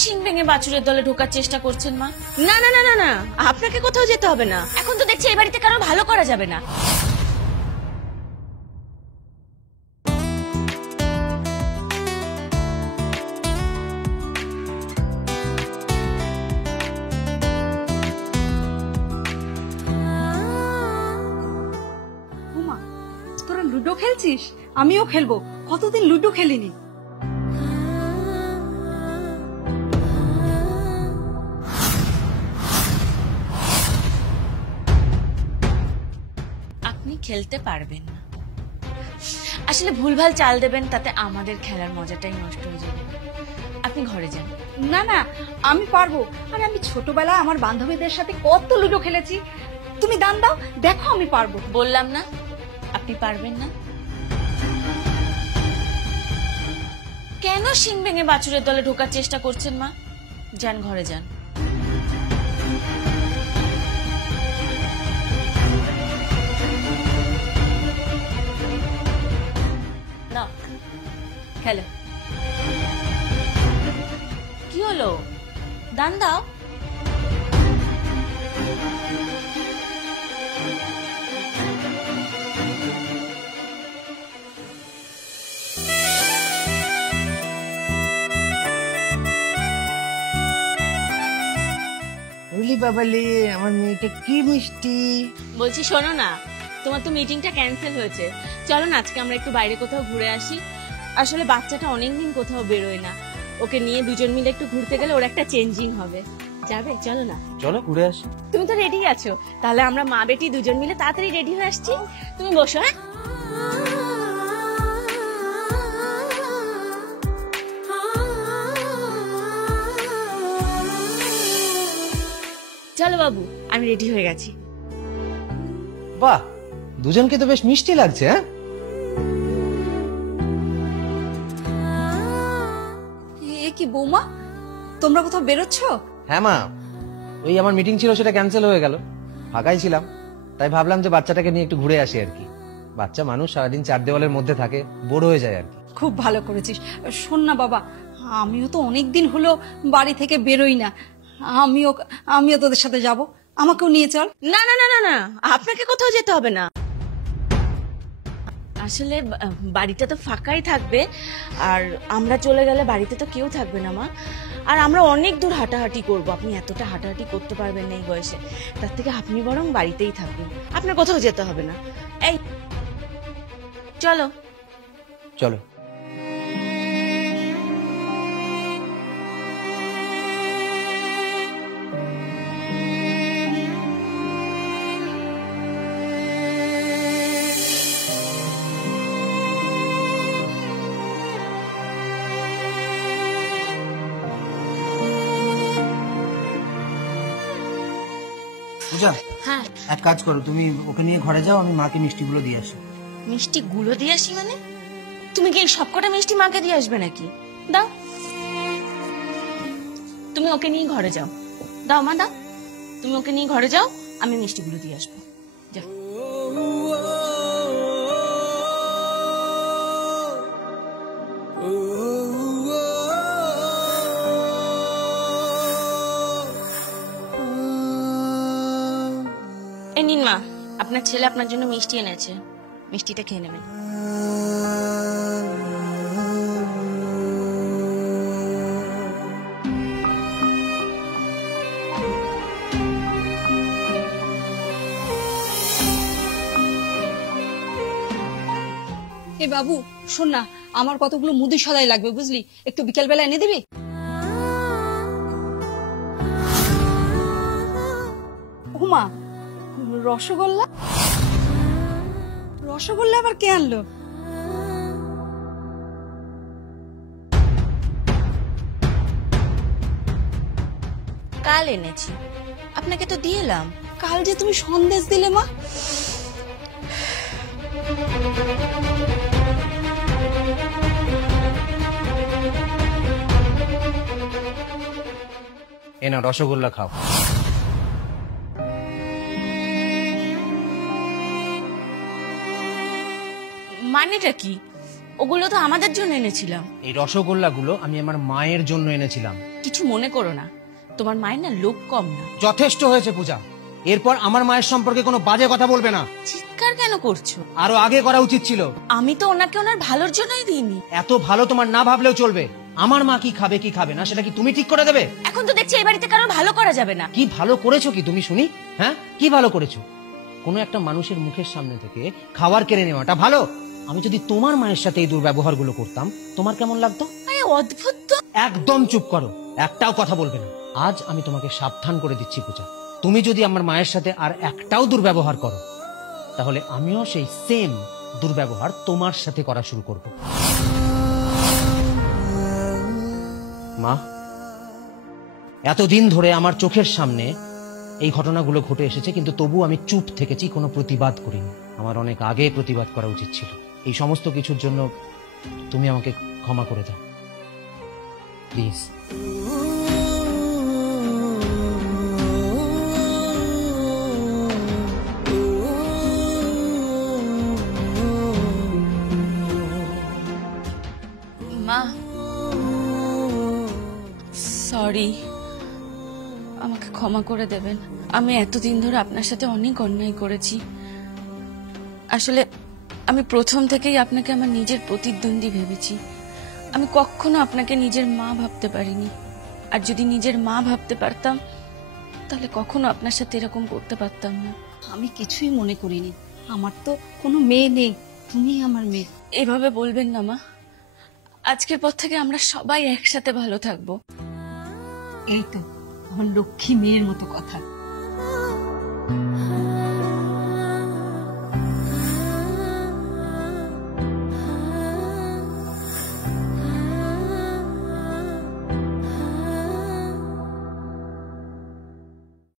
শিং ভেঙে বাছুরের দলে ঢোকার চেষ্টা করছেন মা? না না না না না, আপনাকে কোথাও যেতে হবে না। এখন তো দেখছি এই বাড়িতে কারো ভালো করা যাবে না। তোরা লুডো খেলছিস? আমিও খেলবো, কতদিন লুডো খেলিনি। আপনি খেলতে পারবেন না। আসলে ভুলভাল চাল দেবেন, তাতে আমাদের খেলার মজাটাই নষ্ট হয়ে যাবে। আপনি ঘরে যান। না না, আমি পারবো। আরে আমি ছোটবেলায় আমার বান্ধবীদের সাথে কত লুডো খেলেছি। তুমি দান দাও, দেখো আমি পারবো। বললাম না আপনি পারবেন না। কেন শিং ভেঙে বাছুরের দলে ঢোকার চেষ্টা করছেন মা? যান ঘরে যান। না খেলো। কি হলো? দান দাও। বাবালে আমার মেয়েটা কি মিষ্টি। বলছি শোনো না, তোমার তো মিটিংটা ক্যান্সেল হয়েছে, চলো না আজকে আমরা একটু বাইরে কোথাও ঘুরে আসি। আসলে বাচ্চাটা অনেকদিন কোথাও বেরোয় না, ওকে নিয়ে দুজন মিলে একটু ঘুরতে গেলে ওর একটা চেঞ্জিং হবে। যাবে? চলো না। চলো ঘুরে আসি। তুমি তো রেডি আছো, তাহলে আমরা মা বেটি দুজন মিলে তাড়াতাড়ি রেডি হয়ে আসছি। তুমি বসো। হ্যাঁ চলো বাবু, আমি রেডি হয়ে গেছি। বাহ, দুজনকে তো বেশ মিষ্টি লাগছে। হ্যাঁ এ কি বৌমা, তোমরা কোথাও বেরোচ্ছ? হ্যাঁ মা, ওই আমার মিটিং ছিল সেটা ক্যান্সেল হয়ে গেল, ফাঁকাই ছিলাম, তাই ভাবলাম যে বাচ্চাটাকে নিয়ে একটু ঘুরে আসি আর কি। বাচ্চা মানুষ সারাদিন চার দেওয়ালের মধ্যে থাকে, বোর হয়ে যায় আর কি। খুব ভালো করেছিস। শোন না বাবা, আমিও তো অনেকদিন হলো বাড়ি থেকে বেরোই না। আমিও তোদের সাথে যাব, আমাকেও নিয়ে চল। না না না না না, আপনাকে কোথাও যেতে হবে না। আসলে বাড়িটা তো ফাঁকাই থাকবে, আর আমরা চলে গেলে বাড়িতে তো কেউ থাকবে না মা। আর আমরা অনেক দূর হাঁটাহাঁটি করব, আপনি এতটা হাঁটাহাঁটি করতে পারবেন না এই বয়সে। তার থেকে আপনি বরং বাড়িতেই থাকবেন, আপনার কোথাও যেতে হবে না। এই চলো চলো। পূজা, হ্যাঁ এক কাজ করো, তুমি ওকে নিয়ে ঘরে যাও, আমি মাকে মিষ্টিগুলো দিয়ে আসি। মিষ্টি গুলো দিয়ে আসি মানে? তুমি কি সবকটা মিষ্টি মাকে দিয়ে আসবে নাকি? দাও, তুমি ওকে নিয়ে ঘরে যাও। দাও মা দাও, তুমি ওকে নিয়ে ঘরে যাও, আমি মিষ্টিগুলো দিয়ে আসবো। যাও। এই নিন মা, আপনার ছেলে আপনার জন্য মিষ্টি এনেছে, মিষ্টিটা খেয়ে নেবেন। এ বাবু শোন না, আমার কতগুলো মুদি সদাই লাগবে বুঝলি, একটু বিকেল বেলা এনে দিবি? ওমা, রসগোল্লা? রসগোল্লা আবার কে আনলো? কাল এনেছি, আপনাকে তো দিয়ে এলাম। কাল যে তুমি সন্দেশ দিলে মা। এ না, রসগোল্লা খাও। মানেটা কি? ওগুলো তো আমাদের জন্য এনেছিলাম। এই রসগোল্লাগুলো আমি আমার মায়ের জন্য এনেছিলাম। কিছু মনে করো না, তোমার মায়ের না লোক কম না। যথেষ্ট হয়েছে পূজা, এরপর আমার মায়ের সম্পর্কে কোনো বাজে কথা বলবে না। চিৎকার কেন করছো? আরো আগে করা উচিত ছিল। আমি তো ওনাকে ওনার ভালোর জন্যই দিইনি। এত ভালো তোমার না ভাবলেও চলবে। আমার মা কি খাবে কি খাবে না সেটা কি তুমি ঠিক করে দেবে? এখন তো দেখছি এই বাড়িতে কারো ভালো করা যাবে না। কি ভালো করেছো কি তুমি শুনি? হ্যাঁ, কি ভালো করেছো? কোনো একটা মানুষের মুখের সামনে থেকে খাবার কেড়ে নেওয়াটা ভালো? আমি যদি তোমার মায়ের সাথে এই দুর্ব্যবহারগুলো করতাম তোমার কেমন লাগতো? আরে অদ্ভুত তো। একদম চুপ করো, একটাও কথা বলবে না। আজ আমি তোমাকে সাবধান করে দিচ্ছি পূজা, তুমি যদি আমার মায়ের সাথে আর একটাও দুর্ব্যবহার করো তাহলে আমিও সেই সেম দুর্ব্যবহার তোমার সাথে করা শুরু করব। মা, এতদিন ধরে আমার চোখের সামনে এই ঘটনাগুলো ঘটে এসেছে, কিন্তু তবু আমি চুপ থেকেছি, কোনো প্রতিবাদ করিনি। আমার অনেক আগে প্রতিবাদ করা উচিত ছিল। এই সমস্ত কিছুর জন্য তুমি আমাকে ক্ষমা করে দাও প্লিজ। মা, সরি, আমাকে ক্ষমা করে দেবেন। আমি এতদিন ধরে আপনার সাথে অনেক অন্যায় করেছি। আসলে আমি প্রথম থেকেই আপনাকে আমার নিজের প্রতিদ্বন্দ্বী ভেবেছি। আমি কখনো আপনাকে নিজের মা ভাবতে পারিনি। আর যদি নিজের মা ভাবতে পারতাম তাহলে কখনো আপনার সাথে এরকম করতে পারতাম না। আমি কিছুই মনে করিনি। আমার তো কোনো মেয়ে নেই, তুমি আমার মেয়ে। এভাবে বলবেন না মা। আজকের পর থেকে আমরা সবাই একসাথে ভালো থাকবো। এই তো আমার লক্ষ্মী মেয়ের মতো কথা।